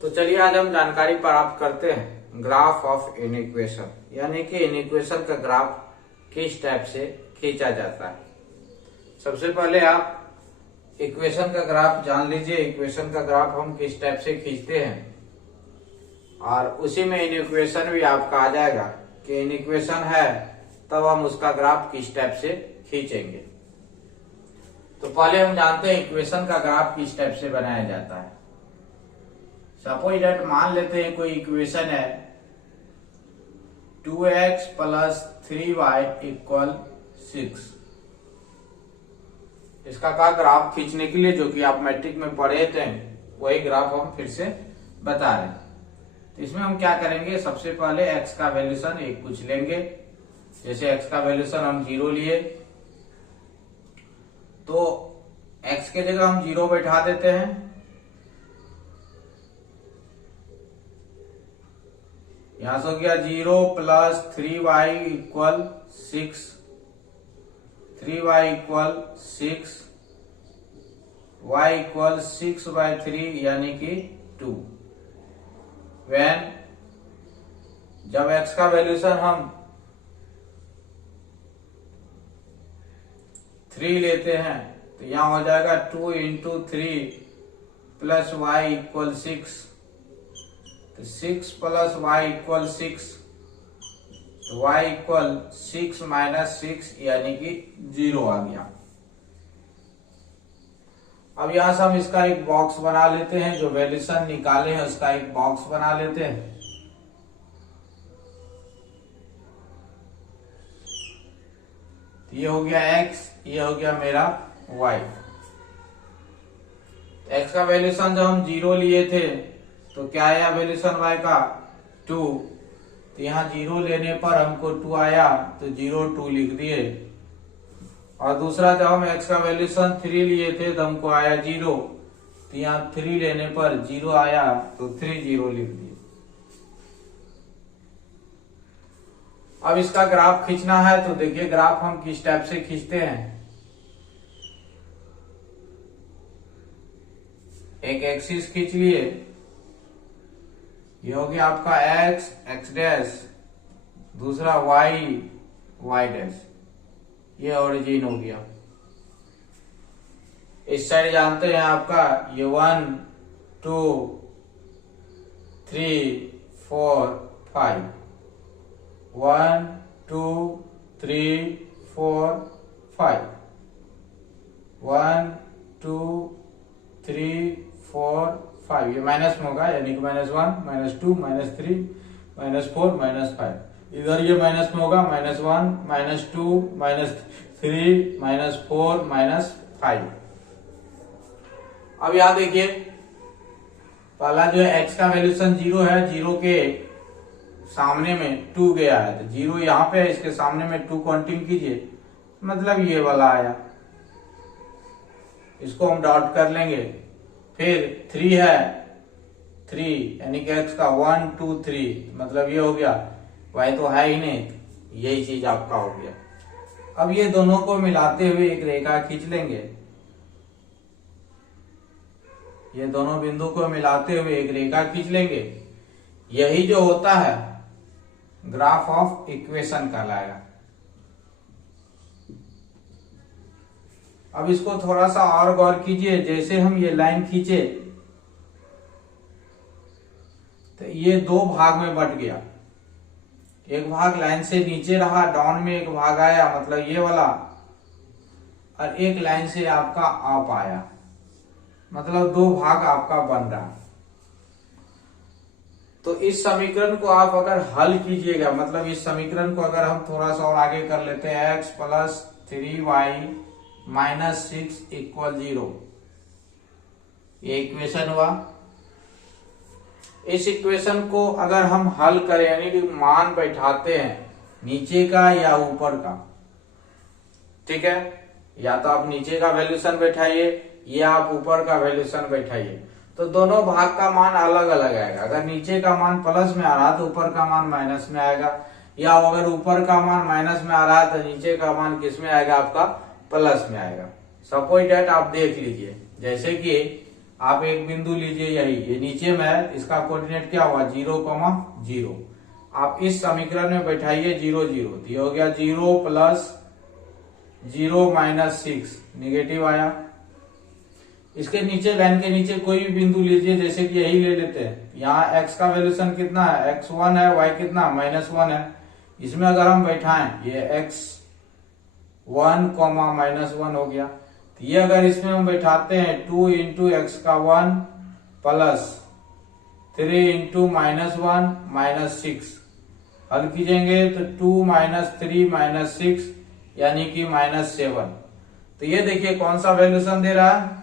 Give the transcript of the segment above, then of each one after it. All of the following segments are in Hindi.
तो चलिए आज हम जानकारी प्राप्त करते हैं ग्राफ ऑफ इनइक्वेशन, यानी कि इनइक्वेशन का ग्राफ किस टाइप से खींचा जाता है। सबसे पहले आप इक्वेशन का ग्राफ जान लीजिए। इक्वेशन का ग्राफ हम किस टाइप से खींचते हैं और उसी में इनइक्वेशन भी आपका आ जाएगा कि इनइक्वेशन है तब हम उसका ग्राफ किस टाइप से खींचेंगे। तो पहले हम जानते हैं इक्वेशन का ग्राफ किस टाइप से बनाया जाता है। सपोज दैट मान लेते हैं कोई इक्वेशन है 2x + 3y = 6। इसका का ग्राफ खींचने के लिए जो कि आप मैट्रिक में पढ़े थे वही ग्राफ हम फिर से बता रहे हैं। तो इसमें हम क्या करेंगे, सबसे पहले x का वैल्यूशन एक कुछ लेंगे। जैसे x का वैल्यूशन हम 0 लिए तो x के जगह हम 0 बैठा देते हैं। यहां से हो गया 0 + 3y = 6, 3y = 6, y = 6/3 यानी कि 2। When जब x का वैल्यूशन हम 3 लेते हैं तो यहां हो जाएगा 2 × 3 + y = 6, तो 6 + y = 6, तो y = 6 - 6 यानी कि 0 आ गया। अब यहां से हम इसका एक बॉक्स बना लेते हैं, जो वैल्यूशन निकाले हैं उसका एक बॉक्स बना लेते हैं। ये हो गया x, ये हो गया मेरा y। x का वैल्यूशन जब हम 0 लिए थे तो क्या आया वैल्यूशन y का 2, तो यहाँ 0 लेने पर हमको 2 आया तो 0 2 लिख दिए। और दूसरा जब हम x का वैल्यूशन 3 लिए थे तो हमको आया 0, तो यहाँ 3 लेने पर 0 आया तो 3 0 लिख दिए। अब इसका ग्राफ खींचना है तो देखिए ग्राफ हम किस टाइप से खींचते हैं। एक एक्सिस खींच लिए, ये हो गया आपका x, दूसरा y, ये ओरिजिन हो गया। इस साइड जानते हैं आपका ये 1 2 3 4 5, 1 2 3 4 5, 1 2 3 4 5, ये माइनस में होगा यानी कि -1 -2 -3 -4 -5। इधर ये माइनस में होगा -1 -2 -3 -4 -5। अब यहां देखिए पहला जो है x का वैल्यूशन 0 है, 0 के सामने में 2 गया है तो 0 यहाँ पे है, इसके सामने में 2 काउंटिंग कीजिए, मतलब ये वाला आया, इसको हम डॉट कर लेंगे। फिर 3 है, 3 यानी कि x का 1 2 3, मतलब ये हो गया, y तो है ही नहीं, यही चीज आपका हो गया। अब ये दोनों को मिलाते हुए एक रेखा खींच लेंगे। ये दोनों बिंदु को मिलाते हुए एक रेखा खींच लेंगे। यही जो होता है ग्राफ ऑफ इक्वेशन कहलाएगा। अब इसको थोड़ा सा और गौर कीजिए, जैसे हम ये लाइन खींचे तो ये 2 भाग में बट गया। एक भाग लाइन से नीचे रहा, डाउन में एक भाग आया, मतलब ये वाला, और एक लाइन से आपका अप आया, मतलब 2 भाग आपका बन रहा। तो इस समीकरण को आप अगर हल कीजिएगा, मतलब इस समीकरण को अगर हम थोड़ा सा और आगे कर लेते हैं, x + 3y - 6 = 0, ये इक्वेशन हुआ। इस इक्वेशन को अगर हम हल करें यानी कि मान बैठाते हैं नीचे का या ऊपर का, ठीक है, या तो आप नीचे का वैल्यूशन बैठाइए या आप ऊपर का वैल्यूशन बैठाइए, तो दोनों भाग का मान अलग अलग आएगा। अगर नीचे का मान प्लस में आ रहा तो ऊपर का मान माइनस में आएगा, या अगर ऊपर का मान माइनस में आ रहा है तो नीचे का मान किस में आएगा, आपका प्लस में आएगा। सपोज दैट आप देख लीजिए, जैसे कि आप एक बिंदु लीजिए, यही ये नीचे में है, इसका कोऑर्डिनेट क्या हुआ 0,0। आप इस समीकरण में बैठाइए 0 0, तो ये हो गया 0 प्लस 0 माइनस 6, निगेटिव आया। इसके नीचे लाइन के नीचे कोई भी बिंदु लीजिए, जैसे कि यही ले लेते हैं। यहाँ x का वैल्यूशन कितना है, x1 है, y कितना -1 है। इसमें अगर हम बैठाएं ये x1 -1 हो गया, तो ये अगर इसमें हम बैठाते हैं 2 इंटू एक्स का 1 प्लस 3 इंटू -1 -6, हल कीजिएंगे तो 2 -3 -6 यानी कि -7। तो ये देखिए कौन सा वैल्यूशन दे रहा है,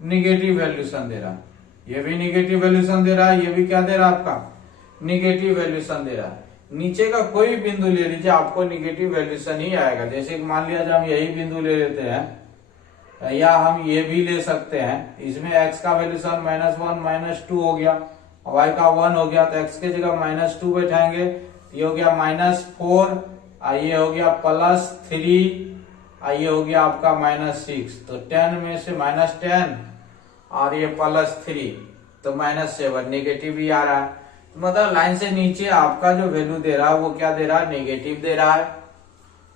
निगेटिव वैल्यूशन दे रहा है। ये भी निगेटिव वैल्यूशन दे रहा है, ये भी क्या दे रहा है आपका निगेटिव वैल्यूशन दे रहा है। नीचे का कोई भी बिंदु ले लीजिए, आपको निगेटिव वैल्यूशन ही आएगा। जैसे कि मान लिया जाए हम यही बिंदु ले लेते हैं, या हम ये भी ले सकते हैं। इसमें x का वैल्यूशन -1 -2 हो गया, y का 1 हो गया, तो x के जगह -2 बैठाएंगे, ये हो गया -4, ये हो गया +3, ये हो गया आपका -6। तो 10 में से -10 और ये +3, तो -7, निगेटिव भी आ रहा है। तो मतलब लाइन से नीचे आपका जो वैल्यू दे रहा है वो क्या दे रहा है, नेगेटिव दे रहा है।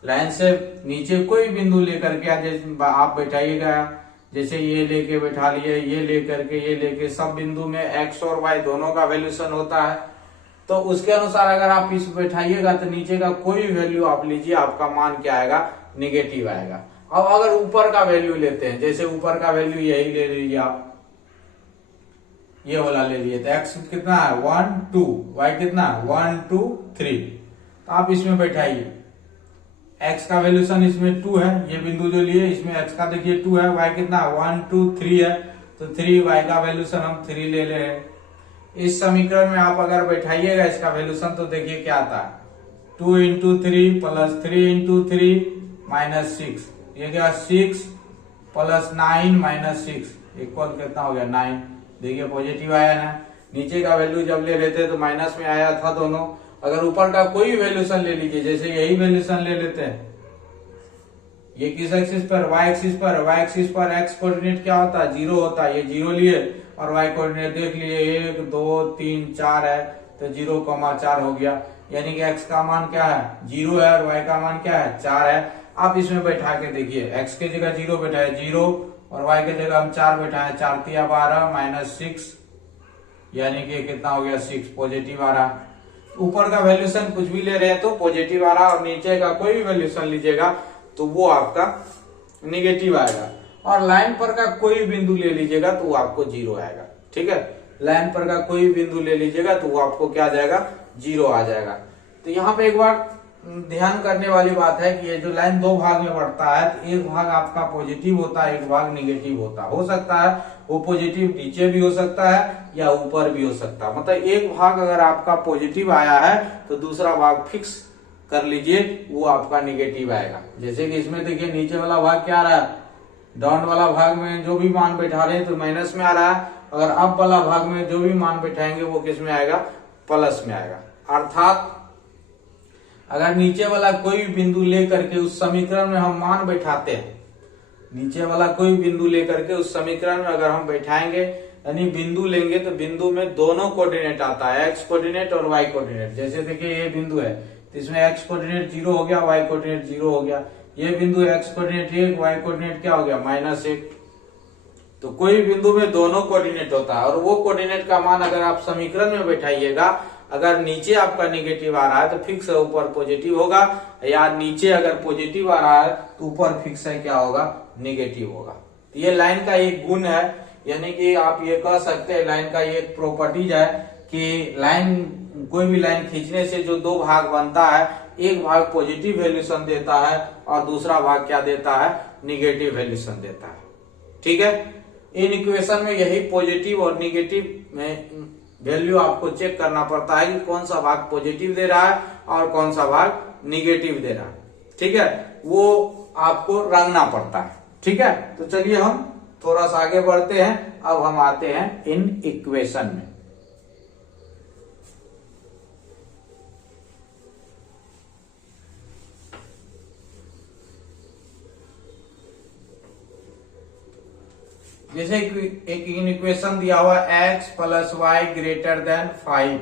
लाइन से नीचे कोई बिंदु लेकर के आप बैठाइएगा, जैसे ये लेके बैठा लिए, ये लेकर के, ये लेके, सब बिंदु में x और y दोनों का वैल्यूशन होता है। तो उसके अनुसार अगर आप इस बैठाइएगा तो नीचे का कोई वैल्यू आप लीजिए, आपका मान क्या आएगा, निगेटिव आएगा। अब अगर ऊपर का वैल्यू लेते हैं, जैसे ऊपर का वैल्यू यही ले लीजिए आप, ये वाला ले लिए, तो x कितना है 1 2, y कितना 1 2 3, तो आप इसमें बैठाइए। x का वैल्यूशन इसमें 2 है, ये बिंदु जो लिए इसमें x का देखिए 2 है, y कितना 1 2 3 है, तो 3, y का वैल्यूशन हम 3 ले ले हैं। इस समीकरण में आप अगर बैठाइएगा इसका वैल्यूशन, तो देखिए क्या आता है 2 इंटू 3 प्लस 3 इंटू 3 -6, ये क्या 6 प्लस 9 -6 इक्वल कितना हो गया 9। देखिए पॉजिटिव आया ना। नीचे का वैल्यू जब ले लेते तो माइनस में आया था दोनों। अगर ऊपर का कोई वैल्यूशन ले लीजिए, जैसे यही वैल्यूशन ले लेते हैं, ये किस एक्सिस पर, y एक्सिस पर, y एक्सिस पर x कोऑर्डिनेट क्या होता है 0 होता है, ये 0 लिए, और y कोऑर्डिनेट देख लिए 1 2 3 4 है, तो 0,4 हो गया, यानी कि x का मान क्या है 0 है और y का मान क्या है 4 है। आप इसमें बैठा के देखिए, x के जगह 0 बैठाए 0 और y के जगह हम 4 बैठाए, 4 तिया 12 -6, यानी कि कितना हो गया 6, पॉजिटिव आ रहा। ऊपर का वैल्यूशन कुछ भी ले रहे हैं तो पॉजिटिव आ रहा, और नीचे का कोई भी वैल्यूशन लीजिएगा तो वो आपका निगेटिव आएगा। और लाइन पर का कोई बिंदु ले लीजिएगा तो वो आपको 0 आएगा। ठीक है, लाइन पर का कोई बिंदु ले लीजिएगा तो वो आपको क्या आ जाएगा 0 आ जाएगा। तो यहाँ पे एक बार ध्यान करने वाली बात है कि ये जो लाइन दो भाग में बढ़ता है, तो एक भाग आपका पॉजिटिव होता है, एक भाग निगेटिव होता है। हो सकता है वो पॉजिटिव नीचे भी हो सकता है या ऊपर भी हो सकता है। मतलब एक भाग अगर आपका पॉजिटिव आया है तो दूसरा भाग फिक्स कर लीजिए वो आपका निगेटिव आएगा। जैसे कि इसमें देखिए नीचे वाला भाग क्या आ रहा है, डाउन वाला भाग में जो भी मान बैठा रहे हैं तो माइनस में आ रहा है, अगर अप वाला भाग में जो भी मान बैठाएंगे वो किस में आएगा, प्लस में आएगा। अर्थात अगर नीचे वाला कोई भी बिंदु लेकर के उस समीकरण में हम मान बैठाते हैं, नीचे वाला कोई बिंदु लेकर के उस समीकरण में अगर हम बैठाएंगे, यानी बिंदु लेंगे, तो बिंदु में दोनों कोऑर्डिनेट आता है, एक्स कोऑर्डिनेट और वाई कोऑर्डिनेट। जैसे देखिए ये बिंदु है तो इसमें एक्स कोऑर्डिनेट 0 हो गया, वाई कोऑर्डिनेट 0 हो गया। ये बिंदु एक्स कोऑर्डिनेट 1, वाई कोऑर्डिनेट क्या हो गया -1। तो कोई बिंदु में दोनों कोऑर्डिनेट होता है, और वो कोऑर्डिनेट का मान अगर आप समीकरण में बैठाइएगा, अगर नीचे आपका निगेटिव आ रहा है तो फिक्स है ऊपर पॉजिटिव होगा, या नीचे अगर पॉजिटिव आ रहा है तो ऊपर फिक्स है क्या होगा, निगेटिव होगा। तो ये लाइन का एक गुण है, यानी कि आप ये कह सकते हैं लाइन का ये एक प्रॉपर्टीज है कि लाइन, कोई भी लाइन खींचने से जो दो भाग बनता है, एक भाग पॉजिटिव वैल्यूशन देता है और दूसरा भाग क्या देता है, निगेटिव वैल्यूशन देता है। ठीक है, इन इक्वेशन में यही पॉजिटिव और निगेटिव में वैल्यू आपको चेक करना पड़ता है कि कौन सा भाग पॉजिटिव दे रहा है और कौन सा भाग निगेटिव दे रहा है। ठीक है, वो आपको रंगना पड़ता है। ठीक है, तो चलिए हम थोड़ा सा आगे बढ़ते हैं। अब हम आते हैं इन इक्वेशन में। जैसे एक इक्वेशन दिया हुआ x plus y greater than 5,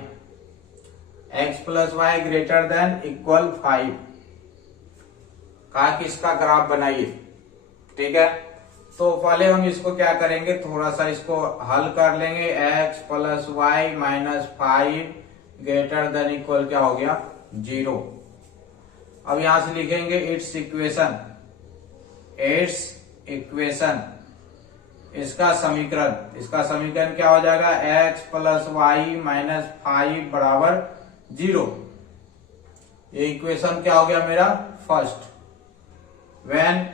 x plus y greater than equal 5, कहा कि इसका ग्राफ बनाइए। ठीक है, तो पहले हम इसको क्या करेंगे, थोड़ा सा इसको हल कर लेंगे। x plus y minus 5 greater than equal क्या हो गया 0। अब यहां से लिखेंगे इट्स इक्वेशन, इसका समीकरण क्या हो जाएगा, x प्लस वाई माइनस 5 बराबर 0। ये इक्वेशन क्या हो गया मेरा फर्स्ट। व्हेन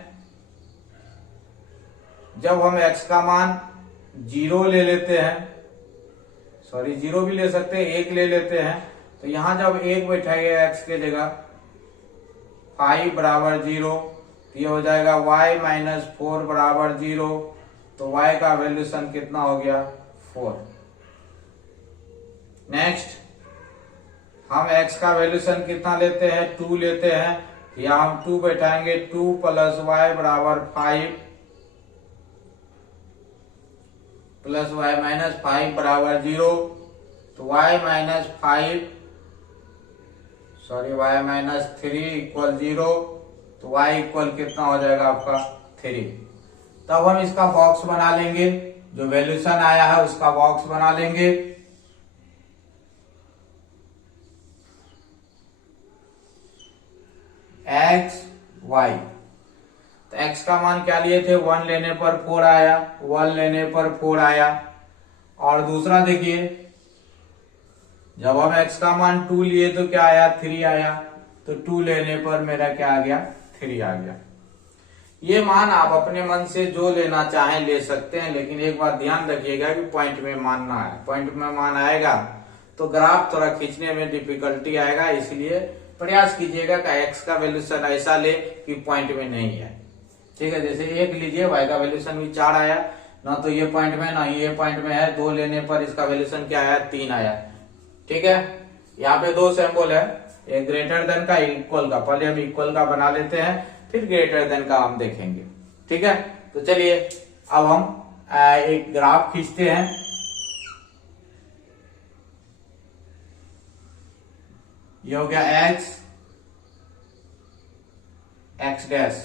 जब हम x का मान 0 ले लेते हैं, सॉरी 0 भी ले सकते हैं, 1 ले लेते हैं, तो यहां जब 1 बैठाएंगे x के जगह 5 बराबर 0, तो ये हो जाएगा y माइनस 4 बराबर 0। तो y का वैल्यूशन कितना हो गया 4। नेक्स्ट हम x का वैल्यूशन कितना लेते हैं 2 लेते हैं, या हम 2 बैठाएंगे 2 प्लस वाई बराबर 5 प्लस वाई माइनस 5 बराबर 0। तो y minus 5 sorry y minus 3 equal 0। तो y इक्वल कितना हो जाएगा आपका 3। तब हम इसका बॉक्स बना लेंगे, जो वैल्यूशन आया है उसका बॉक्स बना लेंगे। x y, तो x का मान क्या लिए थे 1 लेने पर 4 आया, 1 लेने पर 4 आया। और दूसरा देखिए, जब हम x का मान 2 लिए तो क्या आया 3 आया, तो 2 लेने पर मेरा क्या आ गया 3 आ गया। ये मान आप अपने मन से जो लेना चाहें ले सकते हैं, लेकिन एक बात ध्यान रखिएगा कि पॉइंट में मानना है। पॉइंट में मान आएगा तो ग्राफ थोड़ा खींचने में डिफिकल्टी आएगा, इसलिए प्रयास कीजिएगा कि x का वैल्यूशन ऐसा ले कि पॉइंट में नहीं है। ठीक है, जैसे 1 लीजिए, y का वैल्यूशन भी 4 आया, ना तो ये पॉइंट में ना ये पॉइंट में है। 2 लेने पर इसका वैल्यूशन क्या आया 3 आया। ठीक है, यहाँ पे 2 सिंबल है, एक ग्रेटर देन का, इक्वल का। पहले हम इक्वल का बना लेते हैं, फिर ग्रेटर देन का हम देखेंगे। ठीक है, तो चलिए अब हम एक ग्राफ खींचते हैं। ये हो गया x डैश,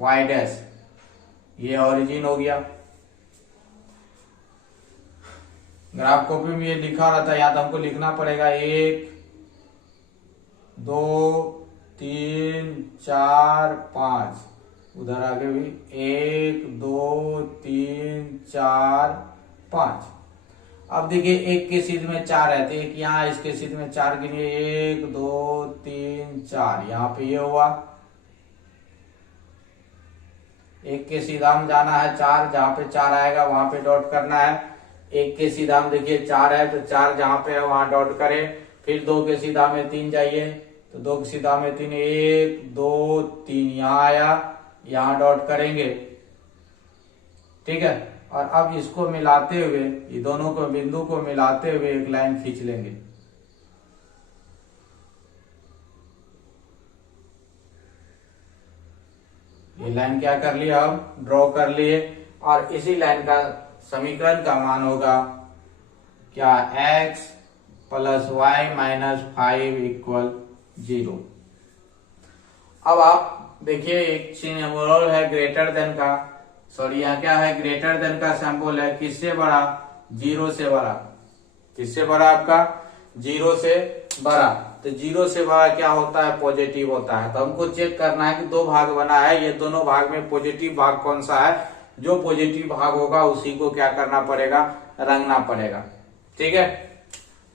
y डैश, ये ओरिजिन हो गया। ग्राफ कॉपी में ये लिखा रहता है, यहां तो हमको लिखना पड़ेगा 1 2 3 4 5, उधर आगे भी 1 2 3 4 5। अब देखिए एक के सीध में 4 है, तो एक यहाँ इसके सीध में 4 गिनिए, 1 2 3 4, यहाँ पे ये हुआ। एक के सीधा में जाना है 4, जहां पे 4 आएगा वहां पे डॉट करना है। एक के सीधा में देखिए 4 है, तो 4 जहां पे है वहां डॉट करें। फिर 2 के सीधा में 3 जाइए, तो 2 के सीधा में 3, 1 2 3, यहाँ आया, यहाँ डॉट करेंगे। ठीक है, और अब इसको मिलाते हुए, ये दोनों को बिंदु को मिलाते हुए एक लाइन खींच लेंगे। ये लाइन क्या कर लिया, अब ड्रॉ कर लिए, और इसी लाइन का समीकरण का मान होगा क्या, x plus y minus 5 equal 0। अब आप देखिए एक सिंबल है ग्रेटर देन का, सॉरी यहाँ क्या है ग्रेटर देन का सिंबल है, किससे बड़ा 0 से बड़ा। किससे बड़ा आपका 0 से बड़ा, तो 0 से बड़ा क्या होता है पॉजिटिव होता है। तो हमको चेक करना है कि 2 भाग बना है, ये दोनों भाग में पॉजिटिव भाग कौन सा है। जो पॉजिटिव भाग होगा उसी को क्या करना पड़ेगा, रंगना पड़ेगा। ठीक है,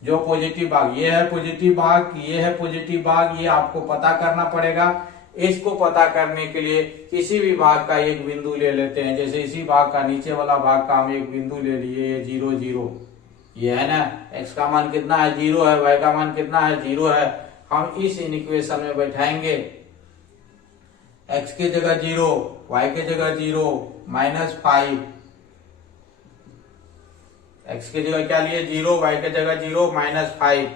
जो पॉजिटिव भाग, ये है पॉजिटिव भाग, ये है पॉजिटिव भाग, ये आपको पता करना पड़ेगा। इसको पता करने के लिए किसी भी भाग का एक बिंदु ले लेते हैं। जैसे इसी भाग का नीचे वाला भाग का हम एक बिंदु ले लिए, 0 0, ये है ना, x का मान कितना है 0 है, y का मान कितना है 0 है। हम इस इक्वेशन में बैठाएंगे x के जगह 0, y के जगह 0, माइनस 5। x के जगह क्या लिए 0, y के जगह 0, माइनस 5।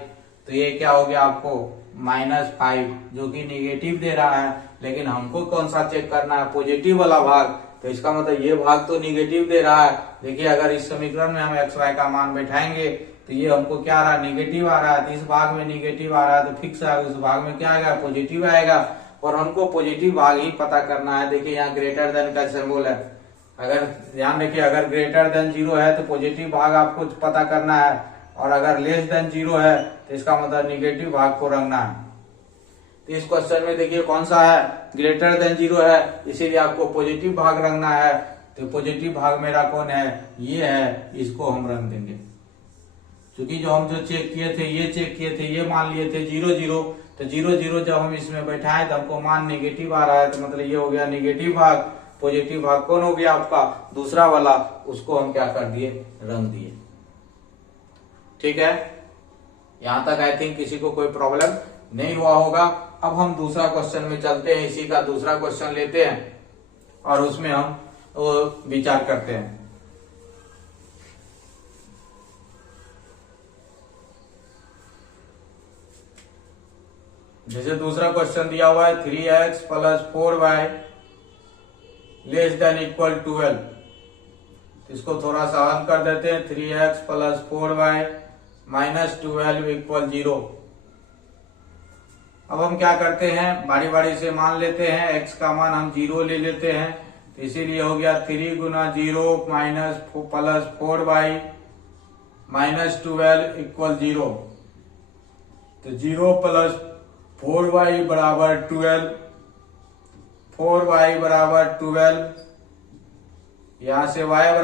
तो ये क्या हो गया आपको -5, जो कि निगेटिव दे रहा है। लेकिन हमको कौन सा चेक करना है, पॉजिटिव वाला भाग। तो इसका मतलब ये भाग तो निगेटिव दे रहा है। देखिए अगर इस समीकरण में हम एक्स वाई का मान बैठाएंगे तो ये हमको क्या आ रहा है, निगेटिव आ रहा है। तो इस भाग में निगेटिव आ रहा है तो फिक्स है, उस भाग में क्या आएगा, पॉजिटिव आएगा। और हमको पॉजिटिव भाग ही पता करना है। देखिए यहाँ ग्रेटर देन का सिंबल है, अगर ध्यान रखिए अगर ग्रेटर देन 0 है तो पॉजिटिव भाग आपको पता करना है, और अगर लेस देन 0 है तो इसका मतलब निगेटिव भाग को रखना है। तो इस क्वेश्चन में देखिए कौन सा है, ग्रेटर देन 0 है, इसीलिए आपको पॉजिटिव भाग रखना है। तो पॉजिटिव भाग मेरा कौन है, ये है, इसको हम रख देंगे। क्योंकि जो हम चेक किए थे, ये चेक किए थे, ये मान लिए थे 0 0, तो 0 0 जब हम इसमें बैठाए तो हमको मान निगेटिव आ रहा है, तो मतलब ये हो गया निगेटिव भाग। पॉजिटिव भाग कौन हो गया आपका, दूसरा वाला, उसको हम क्या कर दिए, रख दिए। ठीक है, यहां तक आई थिंक किसी को कोई प्रॉब्लम नहीं हुआ होगा। अब हम दूसरा क्वेश्चन में चलते हैं, इसी का दूसरा क्वेश्चन लेते हैं और उसमें हम विचार करते हैं। जैसे दूसरा क्वेश्चन दिया हुआ है 3x + 4y less than equal 12। इसको थोड़ा सा हल कर देते हैं। 3x + 4y - 12 = 0। अब हम क्या करते हैं, बारी बारी से मान लेते हैं। x का मान हम 0 ले लेते हैं, तो इसीलिए हो गया 3 × 0 + 4y - 12 = 0। तो 0 + 4y = 12, 4y = 12, यहां से y =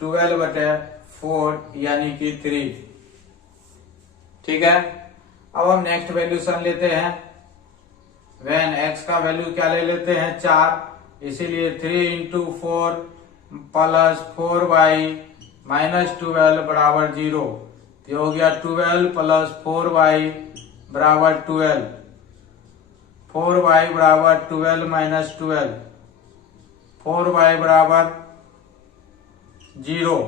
12/4 यानी कि 3। ठीक है, अब हम नेक्स्ट वैल्यूशन लेते हैं। वेन x का वैल्यू क्या ले लेते हैं, 4, इसीलिए 3 × 4 + 4y - 12 = 0। तो हो गया 12 + 4y = 12, 4y = 12 - 12, 4y = 0।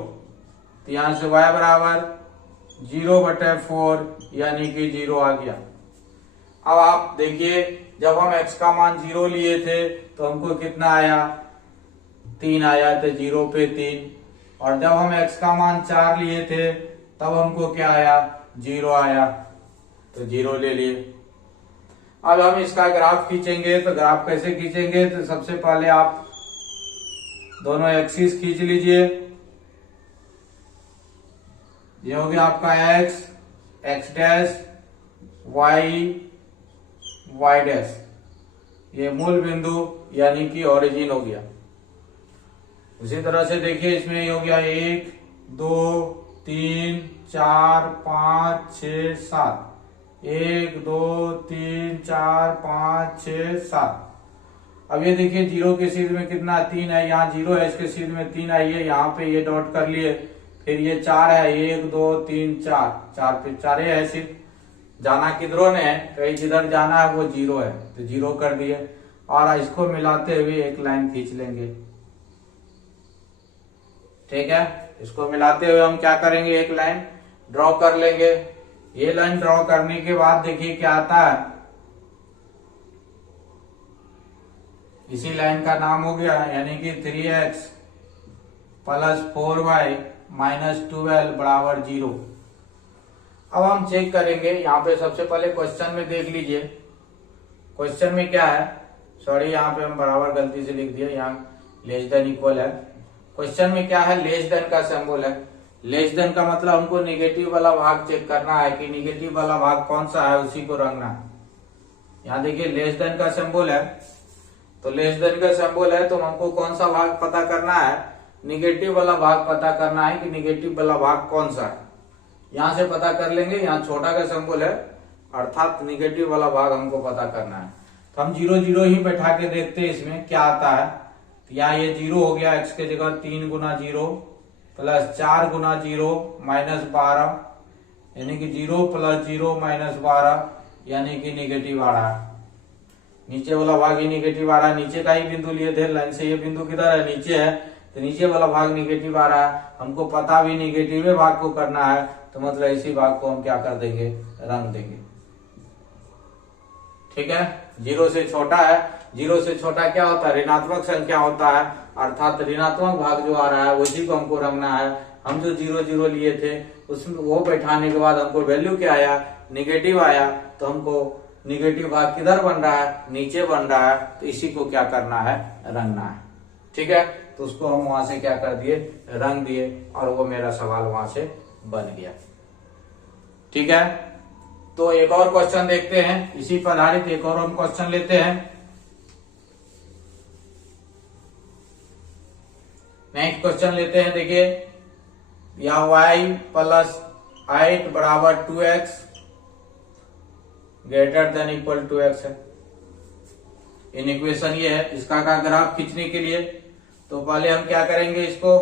तो यहां से y = 0/4 यानी कि 0 आ गया। अब आप देखिए जब हम x का मान 0 लिए थे तो हमको कितना आया, 3 आया, तो 0 पे 3। और जब हम x का मान 4 लिए थे तब हमको क्या आया, 0 आया, तो 0 ले लिए। अब हम इसका ग्राफ खींचेंगे, तो ग्राफ कैसे खींचेंगे, तो सबसे पहले आप दोनों एक्सिस खींच लीजिए। ये हो गया आपका x, x', y, y', ये मूल बिंदु यानी कि ओरिजिन हो गया। उसी तरह से देखिए इसमें ये हो गया 1 2 3 4 5 6 7, 1 2 3 4 5 6 7। अब ये देखिए 0 के सीध में कितना 3 है, यहाँ 0 है, इसके सीध में 3 आई है, यहाँ पे ये डॉट कर लिए। फिर ये 4 है, 1 2 3 4, 4 पे 4 है सिर्फ, जाना किधरों ने है, कहीं जिधर जाना है वो 0 है, तो 0 कर दिए। और इसको मिलाते हुए एक लाइन खींच लेंगे। ठीक है, इसको मिलाते हुए हम क्या करेंगे, एक लाइन ड्रॉ कर लेंगे। ये लाइन ड्रॉ करने के बाद देखिए क्या आता है, इसी लाइन का नाम हो गया यानी कि 3x + 4y - 12 = 0। अब हम चेक करेंगे, यहाँ पे सबसे पहले क्वेश्चन में देख लीजिए। क्वेश्चन में क्या है, सॉरी यहाँ पे हम बराबर गलती से लिख दिया, यहाँ लेस देन इक्वल है। क्वेश्चन में क्या है, लेस देन का सिंबल है। लेस देन का मतलब हमको निगेटिव वाला भाग चेक करना है कि निगेटिव वाला भाग कौन सा है, उसी को रखना है। यहाँ देखिए लेस देन का सिंबल है, तो लेस देन का सिंबल है तो हमको कौन सा भाग पता करना है, निगेटिव वाला भाग पता करना है कि निगेटिव वाला भाग कौन सा है। यहां से पता कर लेंगे, यहाँ छोटा का सिंबल है अर्थात निगेटिव वाला भाग हमको पता करना है। तो हम 0 0 ही बैठा के देखते हैं इसमें क्या आता है। तो यहाँ ये 0 हो गया, x के जगह 3 × 0 + 4 × 0 - 12 यानी कि 0 + 0 - 12 यानी कि निगेटिव आ रहा है। नीचे वाला भाग ही निगेटिव आ रहा है, नीचे का ही बिंदु लिए थे लाइन से, ये बिंदु किधर है, नीचे है, तो नीचे वाला भाग निगेटिव आ रहा है। हमको पता भी निगेटिव भाग को करना है, तो मतलब इसी भाग को हम क्या कर देंगे, रंग देंगे। ठीक है, 0 से छोटा है, 0 से छोटा क्या होता है, ऋणात्मक संख्या होता है, अर्थात ऋणात्मक भाग जो आ रहा है उसी को हमको रंगना है। हम जो 0 0 लिए थे उसमें वो बैठाने के बाद हमको वैल्यू क्या आया, निगेटिव आया, तो हमको निगेटिव भाग किधर बन रहा है, नीचे बन रहा है, तो इसी को क्या करना है, रंगना है। ठीक है, तो उसको हम वहां से क्या कर दिए, रंग दिए, और वो मेरा सवाल वहां से बन गया। ठीक है, तो एक और क्वेश्चन देखते हैं, इसी पर आधारित एक और हम क्वेश्चन लेते हैं। नेक्स्ट क्वेश्चन लेते हैं, देखिए यहाँ y प्लस 8 बराबर 2x greater than equal to x है। इन इक्वेशन ये है, इसका का ग्राफ खींचने के लिए तो पहले हम क्या करेंगे, इसको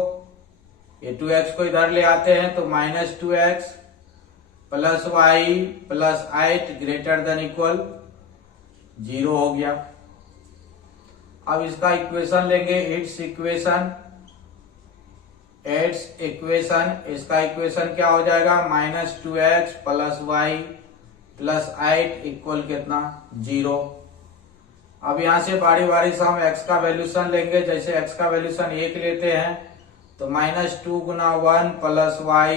ये 2x को इधर ले आते हैं, तो -2x plus y plus 8 greater than equal 0 हो गया। अब इसका इक्वेशन लेंगे, इट्स इक्वेशन, इसका इक्वेशन क्या हो जाएगा, -2x plus y plus 8 equal कितना, 0। अब यहां से बारी बारी से हम x का वैल्यूशन लेंगे। जैसे x का वैल्यूशन 1 लेते हैं तो -2 गुना 1 प्लस y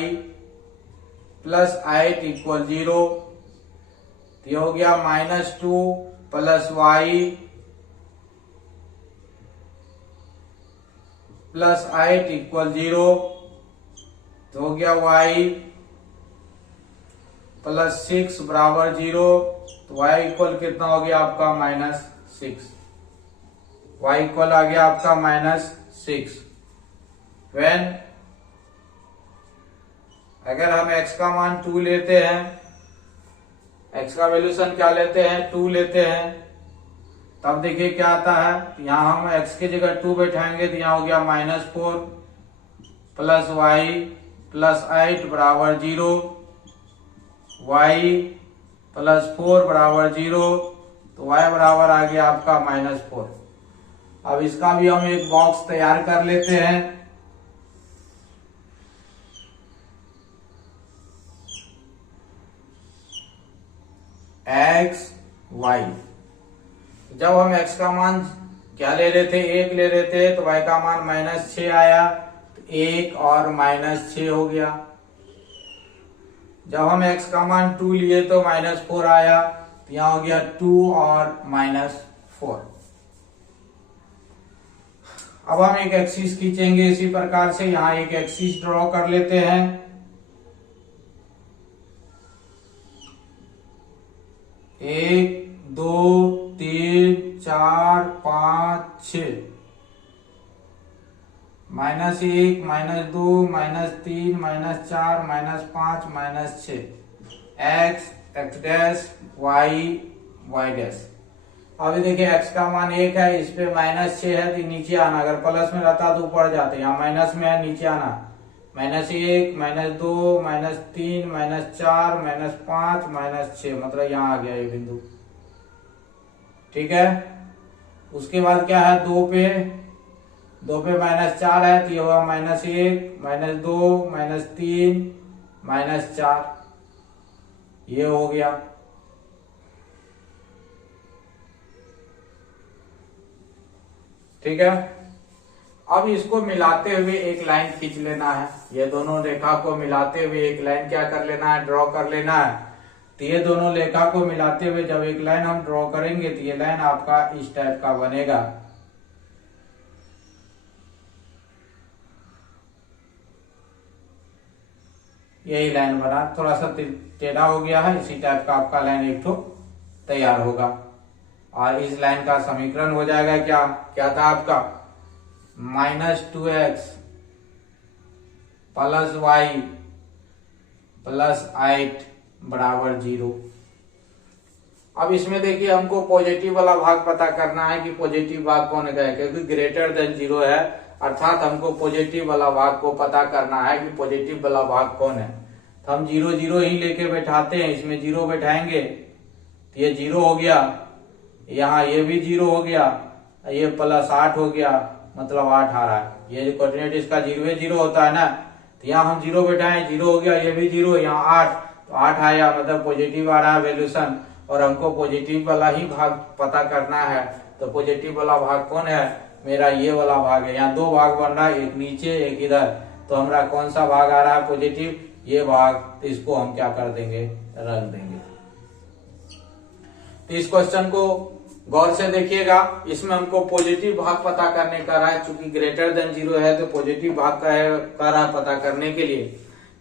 प्लस 8 इक्वल 0। ये हो गया -2 प्लस y प्लस 8 इक्वल 0, तो हो गया y प्लस 6 बराबर 0, तो y इक्वल कितना हो गया आपका, -6। y इक्वल आ गया आपका -6। वेन अगर हम x का मान 2 लेते हैं, x का वैल्यूशन क्या लेते हैं, 2 लेते हैं, तब देखिए क्या आता है, यहाँ हम x की जगह 2 बैठाएंगे तो यहाँ हो गया -4 प्लस y प्लस 8 बराबर 0, y प्लस 4 बराबर 0, तो y बराबर आ गया आपका -4। अब इसका भी हम एक बॉक्स तैयार कर लेते हैं। x y, जब हम x का मान क्या ले रहे थे, 1 ले रहे थे, तो y का मान -6 आया, तो 1 और -6 हो गया। जब हम x का मान 2 लिए तो -4 आया, तो यहां हो गया 2 और -4। अब हम एक एक्सिस खींचेंगे इसी प्रकार से, यहां एक एक्सिस ड्रॉ कर लेते हैं। 1 2 3 4 5 6, -1 -2 -3 -4 -5 -6, x x dash y y dash. अभी देखिए x का मान 1 है, इस पे -6 है, तो नीचे आना, अगर प्लस में रहता तो ऊपर जाते, यहाँ माइनस में है, नीचे आना, -1 -2 -3 -4 -5 -6, मतलब यहाँ आ गया ये बिंदु। ठीक है, उसके बाद क्या है, 2 पे -4 है, तो ये होगा -1 -2 -3 -4, ये हो गया। ठीक है, अब इसको मिलाते हुए एक लाइन खींच लेना है। ये दोनों रेखा को मिलाते हुए एक लाइन क्या कर लेना है, ड्रॉ कर लेना है। तो ये दोनों रेखा को मिलाते हुए जब एक लाइन हम ड्रॉ करेंगे तो ये लाइन आपका इस टाइप का बनेगा। यही लाइन बना, थोड़ा सा टेढ़ा हो गया है, इसी टाइप का आपका लाइन एक ठो तैयार होगा। और इस लाइन का समीकरण हो जाएगा क्या था आपका, -2x प्लस y प्लस 8 बराबर 0। अब इसमें देखिए हमको पॉजिटिव वाला भाग पता करना है कि पॉजिटिव भाग कौन है, क्योंकि ग्रेटर देन 0 है, अर्थात हमको पॉजिटिव वाला भाग को पता करना है कि पॉजिटिव वाला भाग कौन है। तो हम 0 0 ही लेके बैठाते हैं, इसमें 0 बैठाएंगे तो ये 0 हो गया, यहाँ ये भी 0 हो गया, ये प्लस 8 हो गया, मतलब 8 आ रहा है। ये जो कोऑर्डिनेट इसका 0 होता है ना, तो यहाँ हम 0 बैठाएं, 0 हो गया, ये भी 0, यहाँ 8, तो 8 आया, मतलब पॉजिटिव आ रहा है वैल्यूशन। और हमको पॉजिटिव वाला ही भाग पता करना है, तो पॉजिटिव वाला भाग कौन है, मेरा ये वाला भाग है, यहाँ दो भाग बन रहा है, एक नीचे एक इधर, तो हमारा कौन सा भाग आ रहा है पॉजिटिव, ये भाग, तो इसको हम क्या कर देंगे, रख देंगे। तो इस क्वेश्चन को गौर से देखिएगा, इसमें हमको पॉजिटिव भाग पता करने का रहा है, चूंकि ग्रेटर देन 0 है तो पॉजिटिव भाग का है कर रहा पता करने के लिए।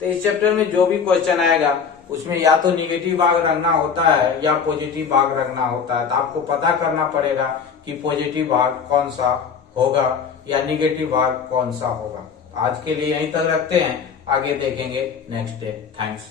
तो इस चैप्टर में जो भी क्वेश्चन आएगा उसमें या तो निगेटिव भाग रखना होता है या पॉजिटिव भाग रखना होता है, तो आपको पता करना पड़ेगा कि पॉजिटिव भाग कौन सा होगा या निगेटिव भाग कौन सा होगा। आज के लिए यहीं तक रखते हैं, आगे देखेंगे नेक्स्ट डे। थैंक्स।